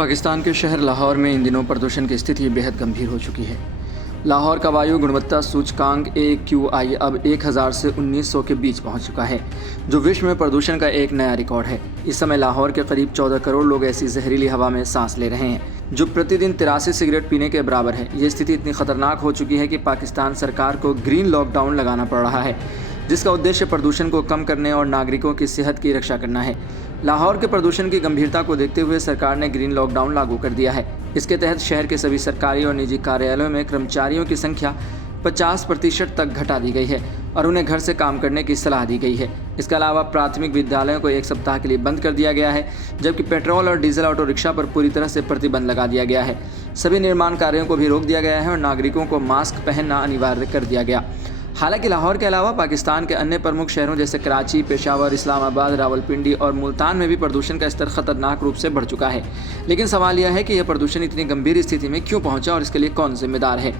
पाकिस्तान के शहर लाहौर में इन दिनों प्रदूषण की स्थिति बेहद गंभीर हो चुकी है। लाहौर का वायु गुणवत्ता सूचकांक AQI अब 1000 से 1900 के बीच पहुंच चुका है, जो विश्व में प्रदूषण का एक नया रिकॉर्ड है। इस समय लाहौर के करीब 14 करोड़ लोग ऐसी जहरीली हवा में सांस ले रहे हैं, जो प्रतिदिन 83 सिगरेट पीने के बराबर है। ये स्थिति इतनी खतरनाक हो चुकी है कि पाकिस्तान सरकार को ग्रीन लॉकडाउन लगाना पड़ रहा है, जिसका उद्देश्य प्रदूषण को कम करने और नागरिकों की सेहत की रक्षा करना है। लाहौर के प्रदूषण की गंभीरता को देखते हुए सरकार ने ग्रीन लॉकडाउन लागू कर दिया है। इसके तहत शहर के सभी सरकारी और निजी कार्यालयों में कर्मचारियों की संख्या 50% तक घटा दी गई है और उन्हें घर से काम करने की सलाह दी गई है। इसके अलावा प्राथमिक विद्यालयों को 1 सप्ताह के लिए बंद कर दिया गया है, जबकि पेट्रोल और डीजल ऑटो रिक्शा पर पूरी तरह से प्रतिबंध लगा दिया गया है। सभी निर्माण कार्यों को भी रोक दिया गया है और नागरिकों को मास्क पहनना अनिवार्य कर दिया गया। हालांकि लाहौर के अलावा पाकिस्तान के अन्य प्रमुख शहरों जैसे कराची, पेशावर, इस्लामाबाद, रावलपिंडी और मुल्तान में भी प्रदूषण का स्तर खतरनाक रूप से बढ़ चुका है। लेकिन सवाल यह है कि यह प्रदूषण इतनी गंभीर स्थिति में क्यों पहुंचा और इसके लिए कौन जिम्मेदार है।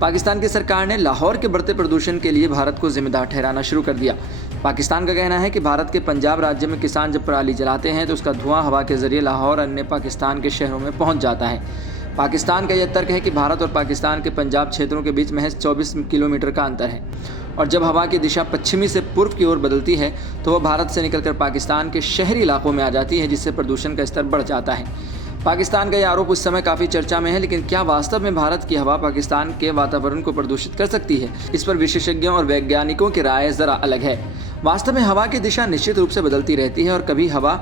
पाकिस्तान की सरकार ने लाहौर के बढ़ते प्रदूषण के लिए भारत को जिम्मेदार ठहराना शुरू कर दिया। पाकिस्तान का कहना है कि भारत के पंजाब राज्य में किसान जब पराली जलाते हैं तो उसका धुआं हवा के जरिए लाहौर अन्य पाकिस्तान के शहरों में पहुँच जाता है। पाकिस्तान का यह तर्क है कि भारत और पाकिस्तान के पंजाब क्षेत्रों के बीच महज 24 किलोमीटर का अंतर है और जब हवा की दिशा पश्चिमी से पूर्व की ओर बदलती है तो वह भारत से निकलकर पाकिस्तान के शहरी इलाकों में आ जाती है, जिससे प्रदूषण का स्तर बढ़ जाता है। पाकिस्तान का यह आरोप उस समय काफ़ी चर्चा में है, लेकिन क्या वास्तव में भारत की हवा पाकिस्तान के वातावरण को प्रदूषित कर सकती है? इस पर विशेषज्ञों और वैज्ञानिकों की राय ज़रा अलग है। वास्तव में हवा की दिशा निश्चित रूप से बदलती रहती है और कभी हवा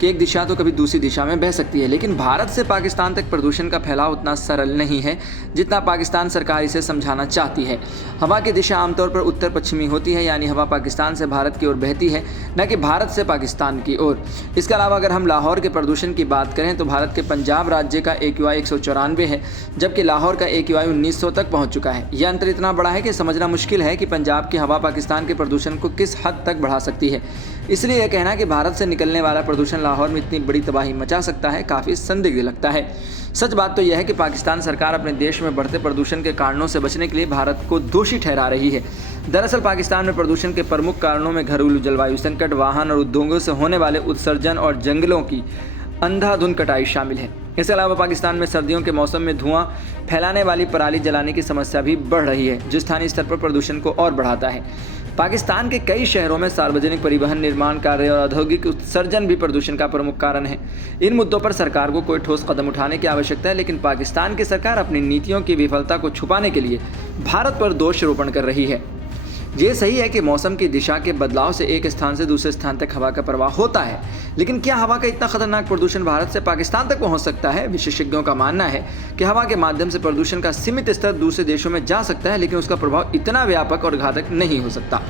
की एक दिशा तो कभी दूसरी दिशा में बह सकती है, लेकिन भारत से पाकिस्तान तक प्रदूषण का फैलाव उतना सरल नहीं है जितना पाकिस्तान सरकार इसे समझाना चाहती है। हवा की दिशा आमतौर पर उत्तर पश्चिमी होती है, यानी हवा पाकिस्तान से भारत की ओर बहती है, न कि भारत से पाकिस्तान की ओर। इसके अलावा अगर हम लाहौर के प्रदूषण की बात करें तो भारत के पंजाब राज्य का AQI 194 है, जबकि लाहौर का AQI 1900 तक पहुँच चुका है। यह अंतर इतना बड़ा है कि समझना मुश्किल है कि पंजाब की हवा पाकिस्तान के प्रदूषण को किस हद तक बढ़ा सकती है। इसलिए यह कहना कि भारत से निकलने वाला प्रदूषण लाहौर में इतनी बड़ी तबाही मचा सकता है काफ़ी संदिग्ध लगता है। सच बात तो यह है कि पाकिस्तान सरकार अपने देश में बढ़ते प्रदूषण के कारणों से बचने के लिए भारत को दोषी ठहरा रही है। दरअसल पाकिस्तान में प्रदूषण के प्रमुख कारणों में घरेलू जलवायु संकट, वाहन और उद्योगों से होने वाले उत्सर्जन और जंगलों की अंधाधुंध कटाई शामिल है। इसके अलावा पाकिस्तान में सर्दियों के मौसम में धुआं फैलाने वाली पराली जलाने की समस्या भी बढ़ रही है, जो स्थानीय स्तर पर प्रदूषण को और बढ़ाता है। पाकिस्तान के कई शहरों में सार्वजनिक परिवहन, निर्माण कार्य और औद्योगिक उत्सर्जन भी प्रदूषण का प्रमुख कारण है। इन मुद्दों पर सरकार को कोई ठोस कदम उठाने की आवश्यकता है, लेकिन पाकिस्तान की सरकार अपनी नीतियों की विफलता को छुपाने के लिए भारत पर दोषारोपण कर रही है। ये सही है कि मौसम की दिशा के बदलाव से एक स्थान से दूसरे स्थान तक हवा का प्रवाह होता है, लेकिन क्या हवा का इतना खतरनाक प्रदूषण भारत से पाकिस्तान तक पहुंच सकता है? विशेषज्ञों का मानना है कि हवा के माध्यम से प्रदूषण का सीमित स्तर दूसरे देशों में जा सकता है, लेकिन उसका प्रभाव इतना व्यापक और घातक नहीं हो सकता।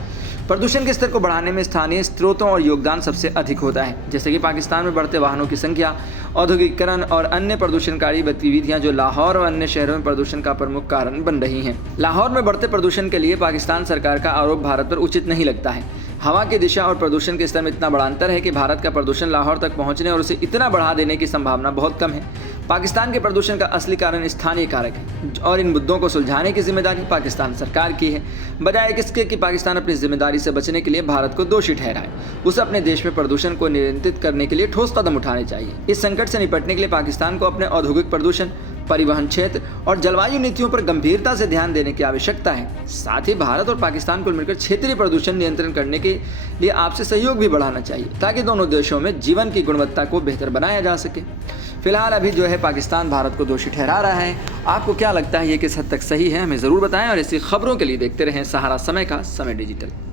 प्रदूषण के स्तर को बढ़ाने में स्थानीय स्रोतों और योगदान सबसे अधिक होता है, जैसे कि पाकिस्तान में बढ़ते वाहनों की संख्या, औद्योगिकीकरण और अन्य प्रदूषणकारी गतिविधियां, जो लाहौर और अन्य शहरों में प्रदूषण का प्रमुख कारण बन रही हैं। लाहौर में बढ़ते प्रदूषण के लिए पाकिस्तान सरकार का आरोप भारत पर उचित नहीं लगता है। हवा की दिशा और प्रदूषण के स्तर में इतना बड़ा अंतर है कि भारत का प्रदूषण लाहौर तक पहुंचने और उसे इतना बढ़ा देने की संभावना बहुत कम है। पाकिस्तान के प्रदूषण का असली कारण स्थानीय कारक है और इन मुद्दों को सुलझाने की जिम्मेदारी पाकिस्तान सरकार की है, बजाय इसके कि पाकिस्तान अपनी जिम्मेदारी से बचने के लिए भारत को दोषी ठहराए। उसे अपने देश में प्रदूषण को नियंत्रित करने के लिए ठोस कदम उठाने चाहिए। इस संकट से निपटने के लिए पाकिस्तान को अपने औद्योगिक प्रदूषण, परिवहन क्षेत्र और जलवायु नीतियों पर गंभीरता से ध्यान देने की आवश्यकता है। साथ ही भारत और पाकिस्तान को मिलकर क्षेत्रीय प्रदूषण नियंत्रण करने के लिए आपसी सहयोग भी बढ़ाना चाहिए, ताकि दोनों देशों में जीवन की गुणवत्ता को बेहतर बनाया जा सके। फिलहाल अभी जो है पाकिस्तान भारत को दोषी ठहरा रहा है। आपको क्या लगता है, ये किस हद तक सही है? हमें ज़रूर बताएं और ऐसी खबरों के लिए देखते रहें सहारा समय का समय डिजिटल।